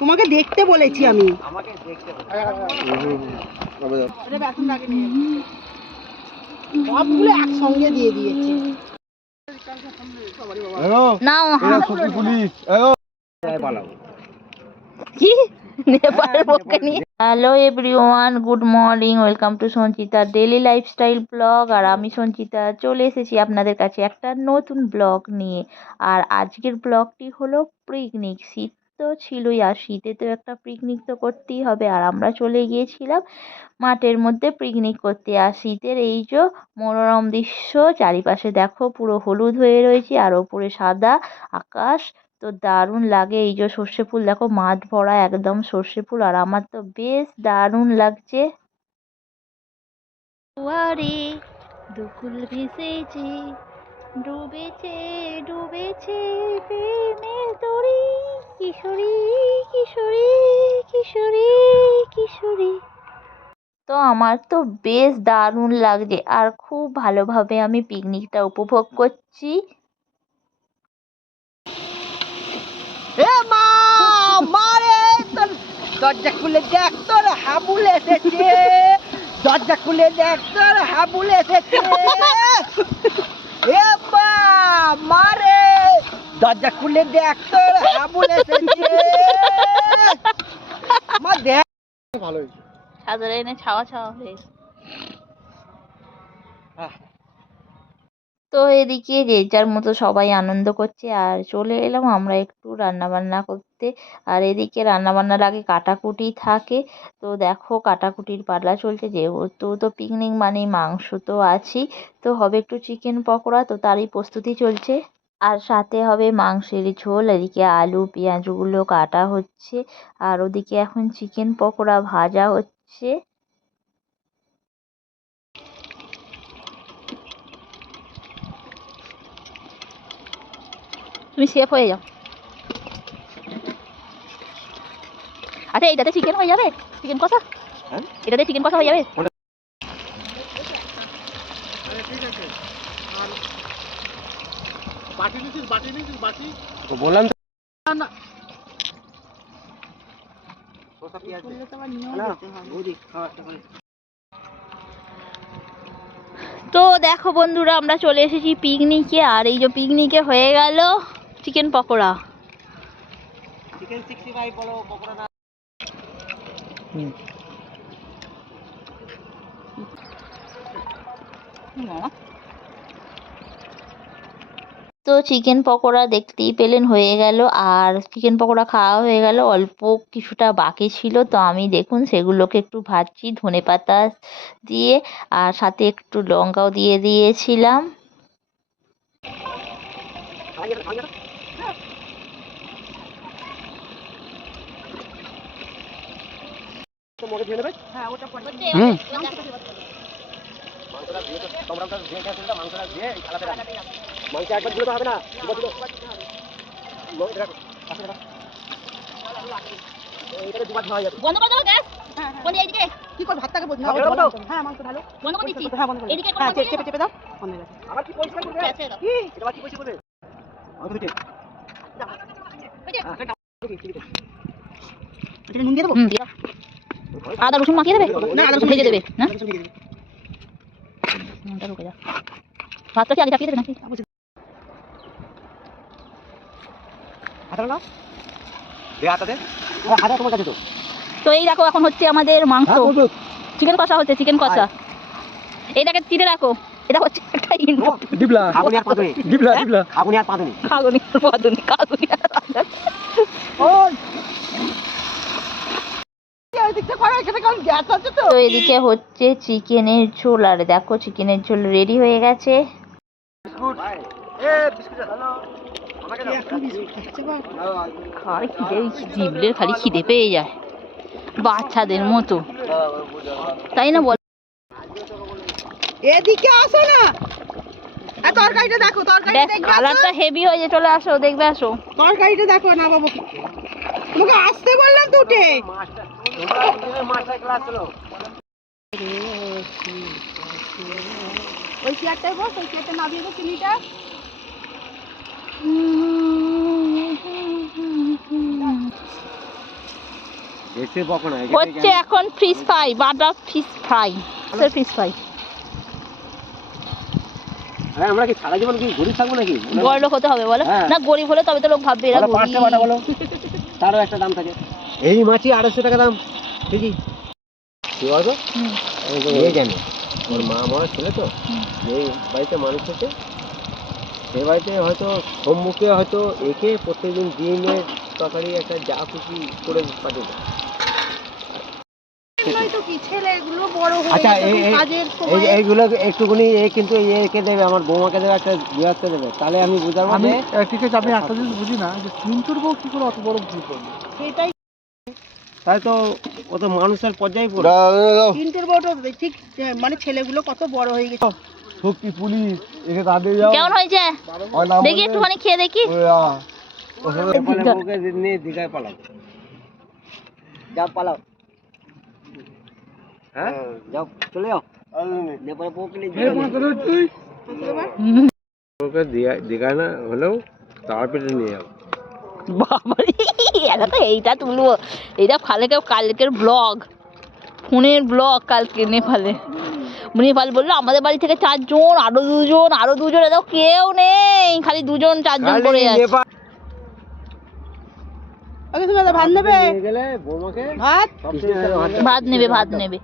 তোমাকে দেখতে বলেছি আমি। সবগুলো একসঙ্গে দিয়ে দিয়েছি। Hello everyone, good morning, welcome to Sanchita daily lifestyle blog. আর আমি সঞ্চিতা চলে এসেছি আপনাদের কাছে একটা নতুন ব্লগ নিয়ে। আর আজকের ব্লগটি হলো পিকনিক। শীত তো ছিলই, আর শীতে তো একটা পিকনিক তো করতেই হবে। আর আমরা চলে গিয়েছিলাম মাঠের মধ্যে পিকনিক করতে। আর শীতের এই যে মনোরম দৃশ্য, চারিপাশে দেখো পুরো হলুদ হয়ে রয়েছে আর ওপরে সাদা আকাশ। তো দারুণ লাগে। এই যে সর্ষে ফুল দেখো, মাঠ ভরা একদম সর্ষে ফুল, আর আমার তো বেশ দারুণ লাগছে। দুয়ারে দুকুল ভেসেছে, ডুবেছে ডুবেছে প্রেমের তরী, কিশোরী কিশোরী কিশোরী কিশোরী। তো আমার তো বেশ দারুণ লাগছে আর খুব ভালোভাবে আমি পিকনিকটা উপভোগ করছি। এ মা, মারে তোর দরজা খুলে দেখ, তোর হাবুল এসেছে। দরজা খুলে দেখ, তোর হাবুল এসেছে। এ মা, মারে দরজা খুলে দেখ, তোর হাবুল এসেছে। মা দেখ, ভালো হয়েছে। সাদরে এনে ছাওয়া ছাওয়া হয়েছে। তো এদিকে যে যার মতো সবাই আনন্দ করছে, আর চলে এলাম আমরা একটু রান্না বান্না করতে। আর এদিকে রান্না বান্নার আগে কাটাকুটি থাকে। তো দেখো কাটাকুটির পালা চলছে, যেহেতু তো পিকনিক মানে মাংস তো আছেই। তো হবে একটু চিকেন পকোড়া, তো তারই প্রস্তুতি চলছে। আর সাথে হবে মাংসের ঝোল। এদিকে আলু পেঁয়াজগুলো কাটা হচ্ছে, আর ওদিকে এখন চিকেন পকোড়া ভাজা হচ্ছে। তুমি সেফ হয়ে যাও। আচ্ছা, এইটাতে চিকেন হয়ে যাবে, চিকেন কষা। এটাতে চিকেন কষা হয়ে যাবে। বললাম তো দেখো বন্ধুরা, আমরা চলে এসেছি পিকনিকে। আর এই যে পিকনিকে হয়ে গেল চিকেন পকোড়া। চিকেন 65 বলো, পকোড়া না। তো চিকেন পকোড়া দেখতেই পেলেন হয়ে গেল। আর চিকেন পকোড়া খাওয়া হয়ে গেল, অল্প কিছুটা বাকি ছিল। তো আমি দেখুন সেগুলোকে একটু ভাজছি ধনেপাতা দিয়ে, আর সাথে একটু লঙ্কাও দিয়ে দিয়েছিলাম। বন্ধ করে দাও গ্যাস। কোন এইদিকে কি করে ভাতটাকে বন্ধ করে দাও। হ্যাঁ মাংস ঢালো। বন্ধ করে দিচ্ছি। হ্যাঁ বন্ধ করে। এদিকে হ্যাঁ চেপে চেপে দাও। বন্ধ হয়ে গেছে। আবার কি পরিষ্কার করবে? আছে দাও। কি এটা আবার কি পরিষ্কার করবে? মাংস দিতে দাও। ওই যে এটা নুন দিয়ে দেবো। দিয়ে দাও। আদা রসুন মাখিয়ে দেবে? না আদা রসুন ভেজে দেবে না? নুনটা রুকে যাও। ভাতটা কি আগে চাপিয়ে দেবে নাকি? হাতটা নাও। দে হাতটা দে। হ্যাঁ হাতটা তোমার কাছে তো। তো এই দেখো এখন হচ্ছে আমাদের মাংস। চিকেন কষা হচ্ছে, চিকেন কষা। এইটাকে চিড়ে রাখো। এটা হচ্ছে একটা ইনফো। ডিবলা আগুনি আর পাদুনি। ডিবলা ডিবলা আগুনি আর পাদুনি। আগুনি আর পাদুনি, আগুনি আর পাদুনি। ওই এদিকটা করো, এখানে কারণ গ্যাস আছে তো। তো এদিকে হচ্ছে চিকেনের ঝোল। আর দেখো চিকেনের ঝোল রেডি হয়ে গেছে। বিস্কুট এ বিস্কুট হ্যালো আমাকে দাও। এখন বিস্কুট খাচ্ছে বাবা। খাই খিদে, জিভলের খালি খিদে পেয়ে যায় বাচ্চাদের মতো, তাই না বল? এদিকে আসো না। আর তরকারিটা দেখো, তরকারিটা দেখো। কালারটা হেভি হয়েছে, চলে আসো দেখবে, আসো। তরকারিটা দেখো না বাবু। তোমাকে আসতে বললাম তো উঠে। মাস্টার ক্লাস হলো। ওই চেয়ারটায় বস, ওই চেয়ারটা নামিয়ে দাও চিনিটা। দেখতে পাবো না হচ্ছে এখন fish fry, butter fish fry, fish fry. আরে আমরা কি সারা জীবন কি গরিব থাকবো নাকি? বড় লোক হতে হবে বলো? হ্যাঁ। না গরিব হলে তবে তো লোক ভাববে এরা বলো, পাঁচটা বাটা বলো। গরিব। তারও একটা দাম থাকে। এই মাছই 250 টাকা দাম। ঠিকই। কি বলতো? হুম। এই জানে ওর মা মরা ছিল তো, এই বাড়িতে মানুষ হচ্ছে, সে বাড়িতে হয়তো সম্মুখে হয়তো একে প্রত্যেকদিন ডিমের তরকারি একটা যা খুশি করে পাঠিয়ে দেয়। এগুলোই তো কি ছেলেগুলো বড় হয়ে আচ্ছা, গেছে, এই কাজের সময় এইগুলো একটুখানি এ কিন্তু একে দেবে, আমার বৌমাকে দেবে, একটা বিয়ারতে দেবে, তাহলে আমি বুঝতে পারবো যে ঠিক আছে, আমি একটা জিনিস বুঝি না যে চিন্টুর বউ কি করে অত বড় ভুল করলো। সেটাই। তাই তো ও তো মানুষের পর্যায়ে পড়ে। চিন্টুর বউটা ঠিক মানে ছেলেগুলো কত বড় হয়ে গেছে। সত্যি পুলিশ এসে তাদের যাও কেমন হয়েছে দেখি, একটুখানি খেয়ে দেখি। নেপালে বউকে নিয়ে দীঘায় পালাও। যাও পালাও। হ্যাঁ যাও, চলে যাও নেপালে বউকে নিয়ে বউকে দীঘায় না হলেও তার পেটে নিয়ে যাও। বাবারে, এটা তো এইটা তুলবো, এইটা কালকের ব্লগ, ফোনের ব্লগ কালকে নেপালে। নেপাল বললো আমাদের বাড়ি থেকে 4 জন, আরো দুজন, এত কেউ নেই, খালি 2 জন 4 জন করে যাচ্ছে। আগে তুমি ভাত নেবে? নিয়ে গেলে বৌমাকে ভাত সবসময় ভাত নেবে।